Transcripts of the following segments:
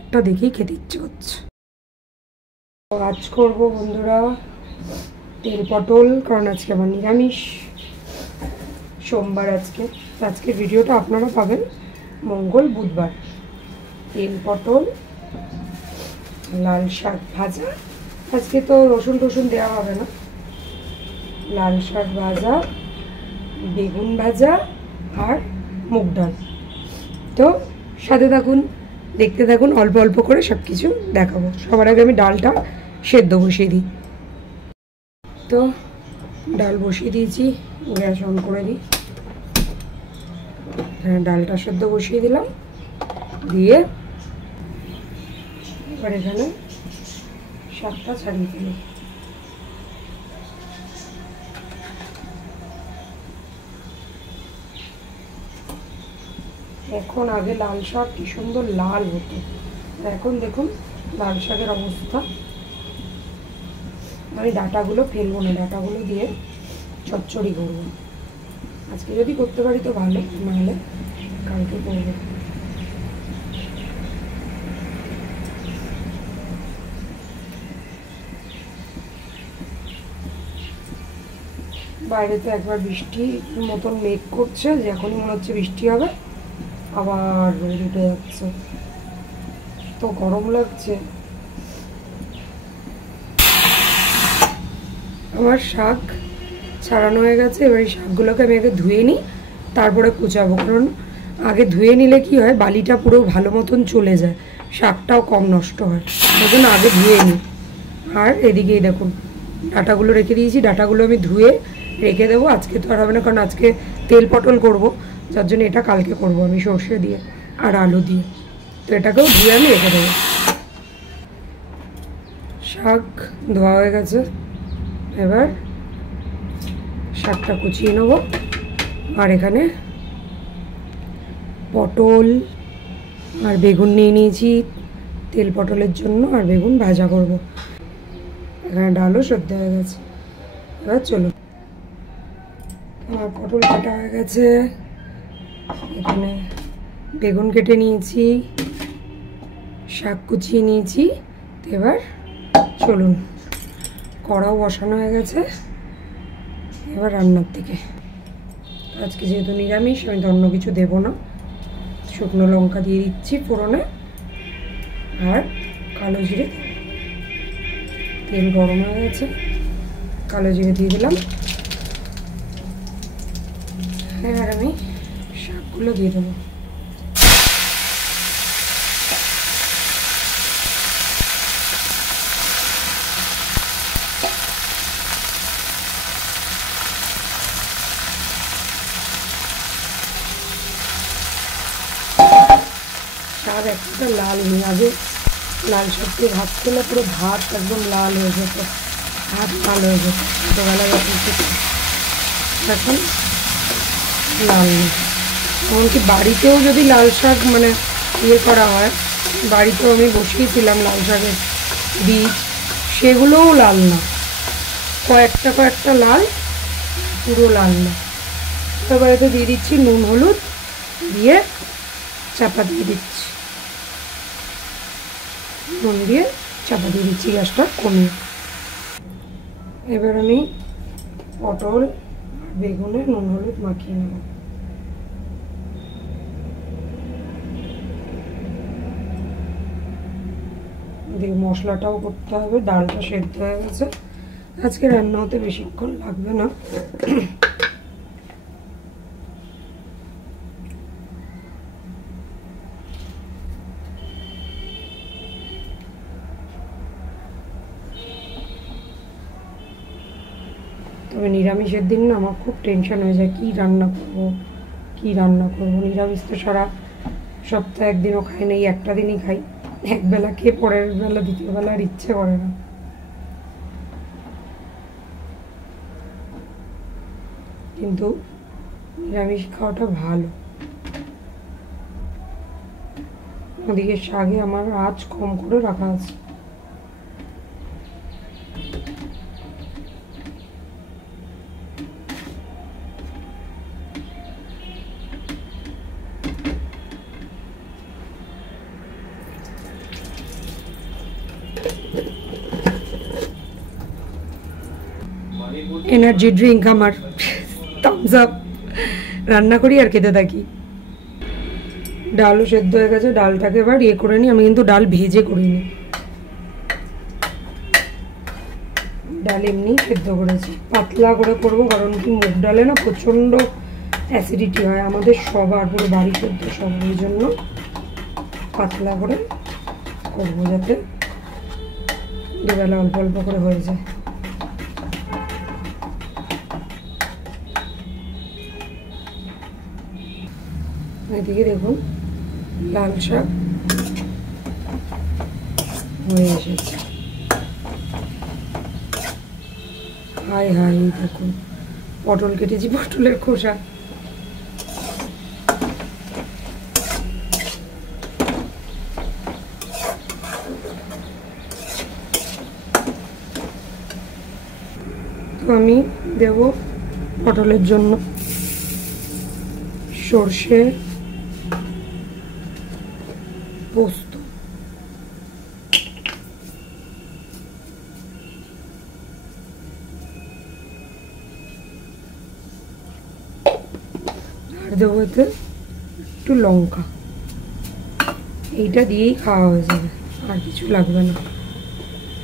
কালারটা দেখেই খেতে ইচ্ছে করছে। আজ করবো বন্ধুরা তেল পটল, কারণ আজকে আমার নিরামিষ, সোমবার আজকে। আজকের ভিডিওটা আপনারা পাবেন মঙ্গল বুধবার। তেল পটল, লাল শাক ভাজা, আজকে তো রসুন টসুন দেওয়া হবে না, লাল শাক ভাজা, বেগুন ভাজা আর মুগ ডাল। তো সাথে থাকুন, দেখতে থাকুন, অল্প অল্প করে সব কিছু দেখাবো। সবার আগে আমি ডালটা সেদ্ধ বসিয়ে দিই। তো ডাল বসিয়ে দিয়েছি, গ্যাস অন করে দিই। ডালটা সেদ্ধ বসিয়ে দিলাম, দিয়ে এবার এখানে শাকটা ছাড়িয়ে দিলাম। এখন আগে লাল শাক কি সুন্দর লাল হতো, এখন দেখুন লাল শাকের অবস্থা। আমি ডাঁটাগুলো ফেলবো না, ডাঁটাগুলো দিয়ে চচ্চড়ি করবো। আজকে যদি করতে পারি তো ভালো, নাহলে কালকে করবো। বাইরে তো একবার বৃষ্টি মতন মেঘ করছে, যে এখনই মনে হচ্ছে বৃষ্টি হবে, আবার রোদ উঠে যাচ্ছে, তো গরম লাগছে। আমার শাক ছাড়ানো হয়ে গেছে, এবার এই শাকগুলোকে আমি আগে ধুয়ে নিই, তারপরে কুচাবো। কারণ আগে ধুয়ে নিলে কি হয়, বালিটা পুরো ভালো মতন চলে যায়, শাকটাও কম নষ্ট হয়, ওই জন্য আগে ধুয়ে নিই। আর এদিকেই দেখুন ডাঁটাগুলো রেখে দিয়েছি, ডাঁটাগুলো আমি ধুয়ে রেখে দেবো। আজকে তো আর হবে না, কারণ আজকে তেল পটল করবো, যার জন্য এটা কালকে করবো আমি সর্ষে দিয়ে আর আলু দিয়ে। তো এটাকেও ধুয়ে আমি রেখে দেবো। শাক ধোয়া হয়ে গেছে, এবার শাকটা কুচিয়ে নেবো। আর এখানে পটল আর বেগুন নিয়ে নিয়েছি তেল পটলের জন্য, আর বেগুন ভাজা করব। এখানে ডালও সেদ্ধ হয়ে গেছে। এবার চলুন, আমার পটল কাটা হয়ে গেছে, এখানে বেগুন কেটে নিয়েছি, শাক কুচিয়ে নিয়েছি। এবার চলুন, কড়াও বসানো হয়ে গেছে, এবার রান্নার দিকে। আজকে যেহেতু নিরামিষ, আমি তো অন্য কিছু দেবো না। শুকনো লঙ্কা দিয়ে দিচ্ছি ফোড়নে, আর কালো জিরে। তেল গরম হয়ে গেছে, কালো জিরে দিয়ে দিলাম। এবার আমি শাকগুলো দিয়ে দেবো। শাক একটা লাল নেই, আগে লাল শাক দিয়ে ভাত খেলে পুরো ভাত একদম লাল হয়ে যেত, হাত লাল হয়ে যেত ছোটোবেলায় যখন খেতে। এখন লাল নেই। এমনকি বাড়িতেও যদি লাল শাক মানে ইয়ে করা হয়, বাড়িতেও আমি বসিয়েছিলাম লাল শাকের বীজ, সেগুলোও লাল না, কয়েকটা লাল, পুরো লাল না। এবার এতে দিয়ে দিচ্ছি নুন হলুদ, দিয়ে চাপা দিয়ে দিচ্ছি, নুন দিয়ে চাপা দিয়ে দিচ্ছি, গ্যাসটা কমিয়ে। এবার আমি পটল বেগুনে নুন হলুদ মাখিয়ে নেব। দিয়ে মশলাটাও করতে হবে। ডালটা সেদ্ধ হয়ে গেছে, আজকে রান্না হতে বেশিক্ষণ লাগবে না। তবে নিরামিষের দিন না আমার খুব টেনশন হয়ে যায়, কী রান্না করবো। নিরামিষ তো সারা সপ্তাহে একদিনও খাই না, এই একটা দিনই খাই। একবেলা খেয়ে পরের বেলা দ্বিতীয় বেলা আর ইচ্ছে করে না। কিন্তু নিরামিষ খাওয়াটা ভালো। ওদিকে শাকে আমার আঁচ কম করে রাখা আছে। এনার্জি ড্রিঙ্ক আমার, থামস আপ। রান্না করি আর খেতে থাকি। ডালও সেদ্ধ হয়ে গেছে, ডালটাকে এবার ইয়ে করে নিই। আমি কিন্তু ডাল ভেজে করিনি, ডাল এমনি সেদ্ধ করেছি। পাতলা করে করবো, কারণ কি মুগ ডালে না প্রচণ্ড অ্যাসিডিটি হয় আমাদের সবার, পুরো বাড়ি সেদ্ধ সব, ওই জন্য পাতলা করে করবো যাতে দুবেলা অল্প অল্প করে হয়ে যায়। এদিকে দেখুন লাল শাক হয়ে এসেছে। হাই হাই, দেখুন পটল কেটেছি, পটলের খোসা। তো আমি দেব পটলের জন্য সর্ষে, পোস্ত, আর দেবো এতে একটু লঙ্কা। এইটা দিয়েই খাওয়া হয়ে যাবে, আর কিছু লাগবে না।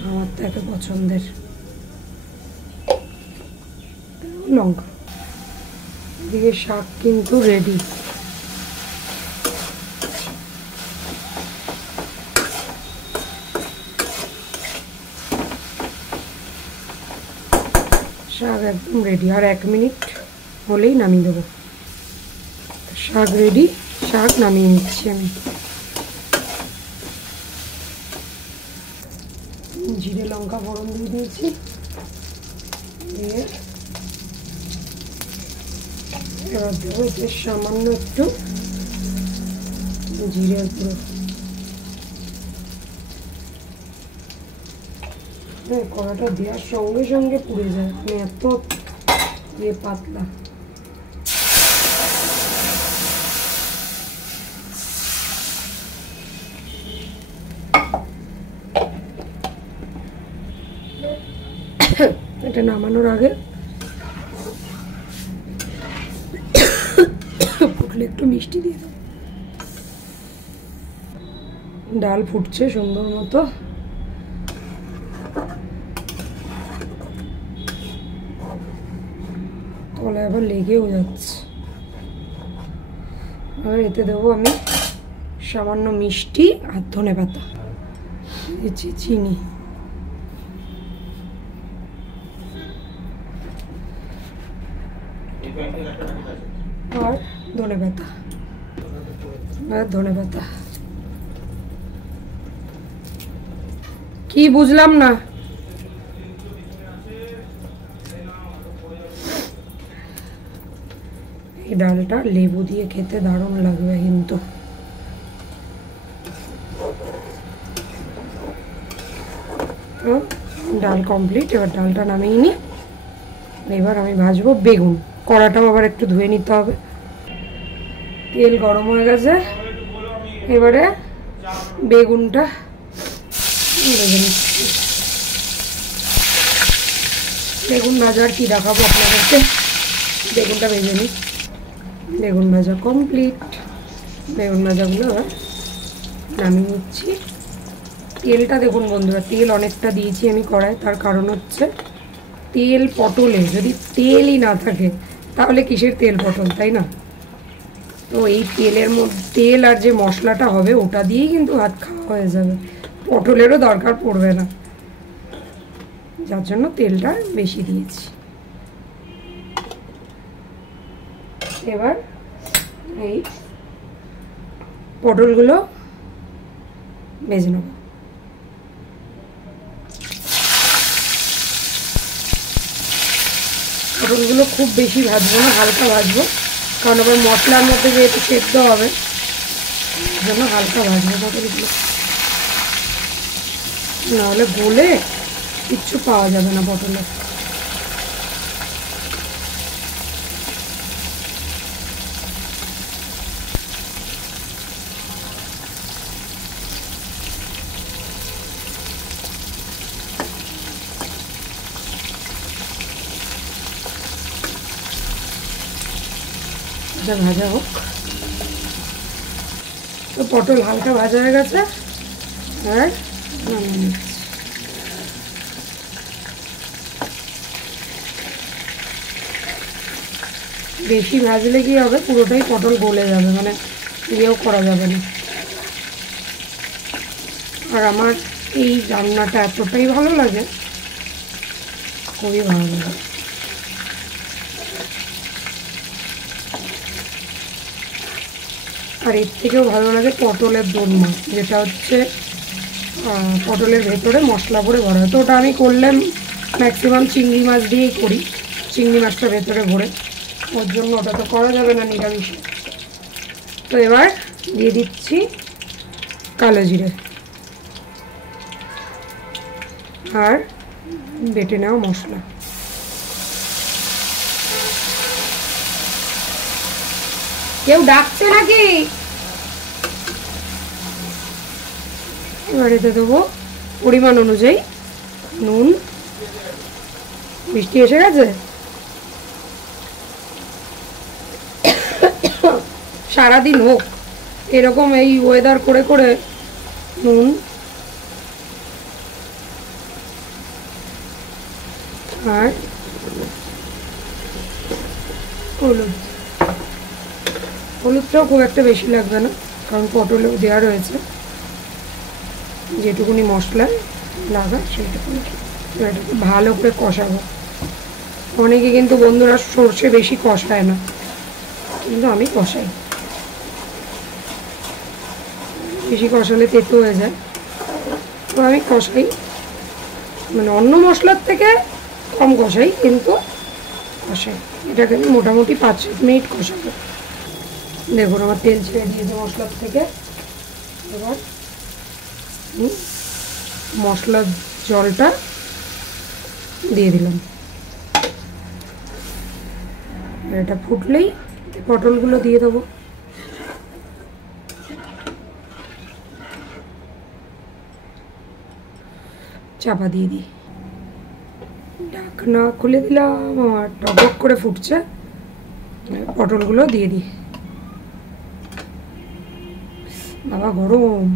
আমার তো এত পছন্দের লঙ্কা। এদিকে শাক কিন্তু রেডি। শাক একদম রেডি, আর 1 মিনিট হলেই নামিয়ে দেবো। শাক রেডি, শাক নামিয়ে নিচ্ছি আমি। জিরে লঙ্কা ফোড়ন দিয়ে দিয়েছি, দিয়ে এবার দেবো এতে সামান্য একটু জিরের গুঁড়ো। কড়াটা দেওয়ার সঙ্গে সঙ্গে পুড়ে যায়, মানে এত ইয়ে পাতলা। এটা নামানোর আগে ফুটলে একটু মিষ্টি দিয়ে দেবো। ডাল ফুটছে সুন্দর মতো। তলায় আবার লেগেও যাচ্ছে। আর এতে দেবো আমি সামান্য মিষ্টি আর ধনেপাতা, দিচ্ছি চিনি, আর ধনেপাতা, কি বুঝলাম না। এই ডালটা লেবু দিয়ে খেতে দারুণ লাগবে কিন্তু। তো ডাল কমপ্লিট, এবার ডালটা নামিয়ে নিই। এবার আমি ভাজবো বেগুন। কড়াটাও আবার একটু ধুয়ে নিতে হবে। তেল গরম হয়ে গেছে, এবারে বেগুনটা ভেজে নিচ্ছি। বেগুন ভাজার কি দেখাবো আপনাদেরকে, বেগুনটা ভেজে নিই। বেগুন ভাজা কমপ্লিট। বেগুন ভাজাগুলো নামিয়ে নিচ্ছি। তেলটা দেখুন বন্ধুরা, তেল অনেকটা দিয়েছি আমি কড়ায়। তার কারণ হচ্ছে তেল পটলে যদি তেলই না থাকে তাহলে কিসের তেল পটল, তাই না? তো এই তেলের মধ্যে তেল আর যে মশলাটা হবে ওটা দিয়েই কিন্তু ভাত খাওয়া হয়ে যাবে, পটলেরও দরকার পড়বে না, যার জন্য তেলটা বেশি দিয়েছি। এবার এই পটলগুলো ভেজে নেব। পটলগুলো খুব বেশি ভাজবো না, হালকা ভাজবো, কারণ আবার মশলার মধ্যে যেহেতু সেদ্ধ হবে ওই জন্য হালকা ভাজবো পটলগুলো, নাহলে গলে কিচ্ছু পাওয়া যাবে না পটলে। এটা ভাজা হোক। তো পটল হালকা ভাজা হয়ে গেছে, আর নামিয়ে নিচ্ছি। বেশি ভাজলে কি হবে, পুরোটাই পটল গলে যাবে, মানে ইয়েও করা যাবে না। আর আমার এই রান্নাটা এতটাই ভালো লাগে, খুবই ভালো লাগে। আর এর থেকেও ভালো লাগে পটলের দোরমা, যেটা হচ্ছে পটলের ভেতরে মশলা করে ভরা হয়। তো ওটা আমি করলে ম্যাক্সিমাম চিংড়ি মাছ দিয়েই করি, চিংড়ি মাছটা ভেতরে ভরে, ওর জন্য ওটা তো করা যাবে না নিরামিষে। তো এবার দিয়ে দিচ্ছি কালো জিরে আর বেটে নেওয়া মশলা। কেউ ডাকছে নাকি? এবার এতে দেবো পরিমাণ অনুযায়ী নুন। বৃষ্টি এসে গেছে, সারাদিন হোক এরকম এই ওয়েদার করে করে নুন আর হলুদ। হলুদটাও খুব একটা বেশি লাগবে না, কারণ পটলেও দেওয়া রয়েছে, যেটুকুনি মশলা লাগা সেইটুকুনি। এটাকে ভালো করে কষাবো। অনেকে কিন্তু বন্ধুরা সর্ষে বেশি কষায় না, কিন্তু আমি কষাই। বেশি কষালে তেতো হয়ে যায়, তো আমি কষাই, মানে অন্য মশলার থেকে কম কষাই, কিন্তু কষাই। এটাকে আমি মোটামুটি 5-7 মিনিট কষাবো। দেখুন আমার তেল ছেড়ে দিয়েছে মশলার থেকে। এবার মশলার জলটা দিয়ে দিলাম। এটা ফুটলেই পটলগুলো দিয়ে দেবো। চাপা দিয়ে দিই, ঢাকনা খুলে দিলাম। আর টক করে ফুটছে, পটলগুলো দিয়ে দিই। বাবা গরম,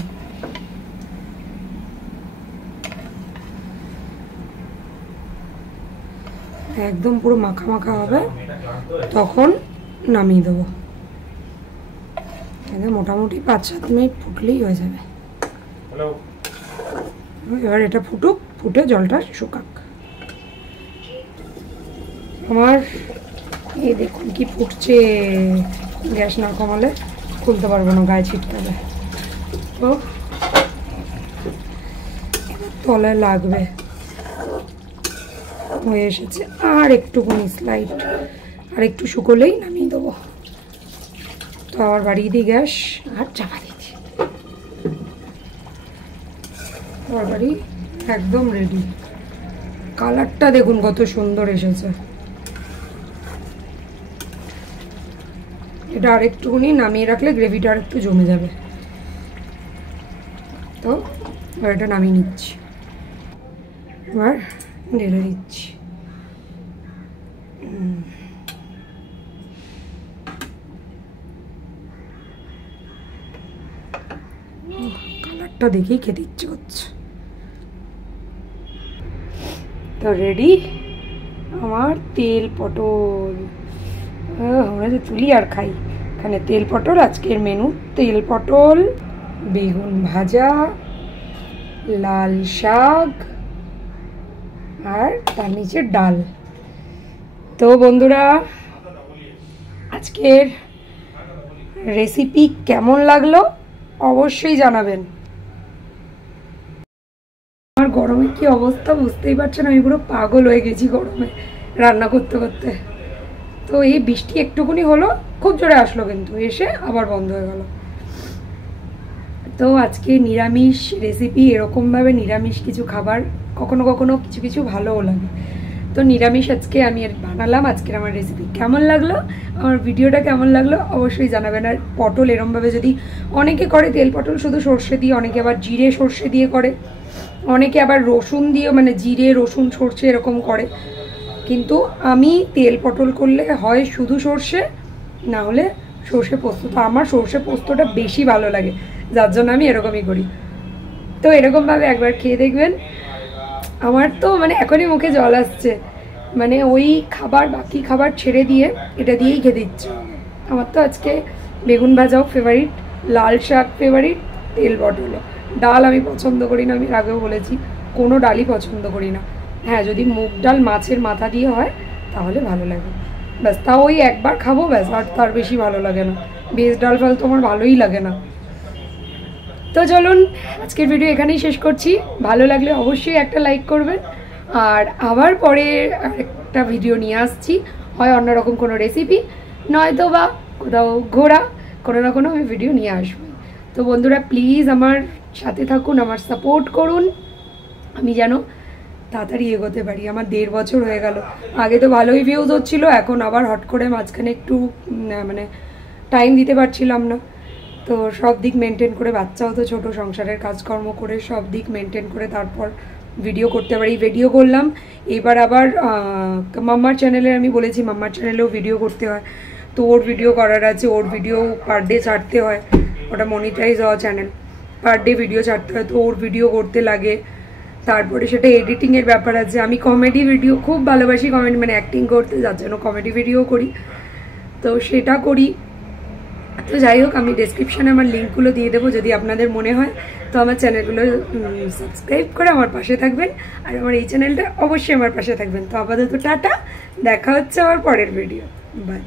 একদম পুরো মাখা মাখা হবে, তখন নামিয়ে দেবো। মোটামুটি 5-7 মিনিট ফুটলেই হয়ে যাবে। এবার এটা ফুটুক, ফুটে জলটা শুকাক। আমার এই দেখুন কি ফুটছে, গ্যাস না কমালে খুলতে পারবো না, গায়ে ছিটকাবে। তো তলায় লাগবে, হয়ে এসেছে। আর একটুখানি স্লাইড, আর একটু শুকোলেই নামিয়ে দেবো। তো আবার বাড়িয়ে দিই গ্যাস, আর চাপা দিয়ে দিই। তরকারি একদম রেডি। কালারটা দেখুন কত সুন্দর এসেছে। এটা আর একটুখানি নামিয়ে রাখলে গ্রেভিটা আর একটু জমে যাবে। তো এবার এটা নামিয়ে নিচ্ছি, এবার ঢেলে দিচ্ছি। কালারটা দেখেই খেতে ইচ্ছে করছে। তো রেডি আমার তেল পটল। আমরা যে তুলি আর খাই। এখানে তেল পটল, আজকের মেনু তেল পটল, বেগুন ভাজা, লাল শাক, আর তার নিচে ডাল। তো বন্ধুরা আজকের রেসিপি কেমন লাগলো অবশ্যই জানাবেন। আমার গরমে কি অবস্থা বুঝতেই পারছেন, আমি পুরো পাগল হয়ে গেছি গরমে রান্না করতে করতে। তো এই বৃষ্টি একটুকুনি হলো, খুব জোরে আসলো, কিন্তু এসে আবার বন্ধ হয়ে গেল। তো আজকে নিরামিষ রেসিপি, এরকমভাবে নিরামিষ কিছু খাবার কখনো কখনো কিছু কিছু ভালোও লাগে। তো নিরামিষ আজকে আমি বানালাম। আজকের আমার রেসিপি কেমন লাগলো, আমার ভিডিওটা কেমন লাগলো অবশ্যই জানাবেন। আর পটল এরমভাবে যদি অনেকে করে তেল পটল শুধু সর্ষে দিয়ে, অনেকে আবার জিরে সর্ষে দিয়ে করে, অনেকে আবার রসুন দিয়ে, মানে জিরে রসুন সর্ষে এরকম করে। কিন্তু আমি তেল পটল করলে হয় শুধু সর্ষে, না হলে সর্ষে পোস্ত। তো আমার সর্ষে পোস্তটা বেশি ভালো লাগে, যার জন্য আমি এরকমই করি। তো এরকমভাবে একবার খেয়ে দেখবেন। আমার তো মানে এখনই মুখে জল আসছে, মানে ওই খাবার বাকি খাবার ছেড়ে দিয়ে এটা দিয়েই খেতে ইচ্ছে। আমার তো আজকে বেগুন ভাজাও ফেভারিট, লাল শাক ফেভারিট, তেল পটলও। ডাল আমি পছন্দ করি না, আমি আগেও বলেছি, কোনো ডালই পছন্দ করি না। হ্যাঁ, যদি মুগ ডাল মাছের মাথা দিয়ে হয় তাহলে ভালো লাগে, ব্যাস। তাও ওই একবার খাবো ব্যাস, আর তার বেশি ভালো লাগে না। বেশ ডাল ফাল তো আমার ভালোই লাগে না। তো চলুন আজকের ভিডিও এখানেই শেষ করছি। ভালো লাগলে অবশ্যই একটা লাইক করবেন, আর আবার পরে একটা ভিডিও নিয়ে আসছি, হয় অন্যরকম কোনো রেসিপি, নয়তো বা কোথাও ঘোরা, কোনো না কোনো আমি ভিডিও নিয়ে আসবো। তো বন্ধুরা প্লিজ আমার সাথে থাকুন, আমার সাপোর্ট করুন, আমি যেন তাড়াতাড়ি এগোতে পারি। আমার 1.5 বছর হয়ে গেল, আগে তো ভালোই ভিউজ হচ্ছিলো, এখন আবার হট করে মাঝখানে একটু মানে টাইম দিতে পারছিলাম না। তো সব দিক মেনটেন করে, বাচ্চাও তো ছোটো, সংসারের কাজকর্ম করে সব দিক মেনটেন করে তারপর ভিডিও করতে পারি। ভিডিও করলাম, এবার আবার মাম্মার চ্যানেলে আমি বলেছি মাম্মার চ্যানেলেও ভিডিও করতে হয়, তো ওর ভিডিও করার আছে, ওর ভিডিও পার ডে ছাড়তে হয়, ওটা মনিটাইজ হওয়া চ্যানেল, পার ডে ভিডিও ছাড়তে হয়, তো ওর ভিডিও করতে লাগে। তারপরে সেটা এডিটিংয়ের ব্যাপার আছে। আমি কমেডি ভিডিও খুব ভালোবাসি, কমেডি মানে অ্যাক্টিং করতে, যার জন্য কমেডি ভিডিও করি, তো সেটা করি। তো যাই হোক, আমি ডেসক্রিপশানে আমার লিঙ্কগুলো দিয়ে দেবো, যদি আপনাদের মনে হয় তো আমার চ্যানেলগুলো সাবস্ক্রাইব করে আমার পাশে থাকবেন, আর আমার এই চ্যানেলটা অবশ্যই আমার পাশে থাকবেন। তো আপাতত টাটা, দেখা হচ্ছে আমার পরের ভিডিও, বাই।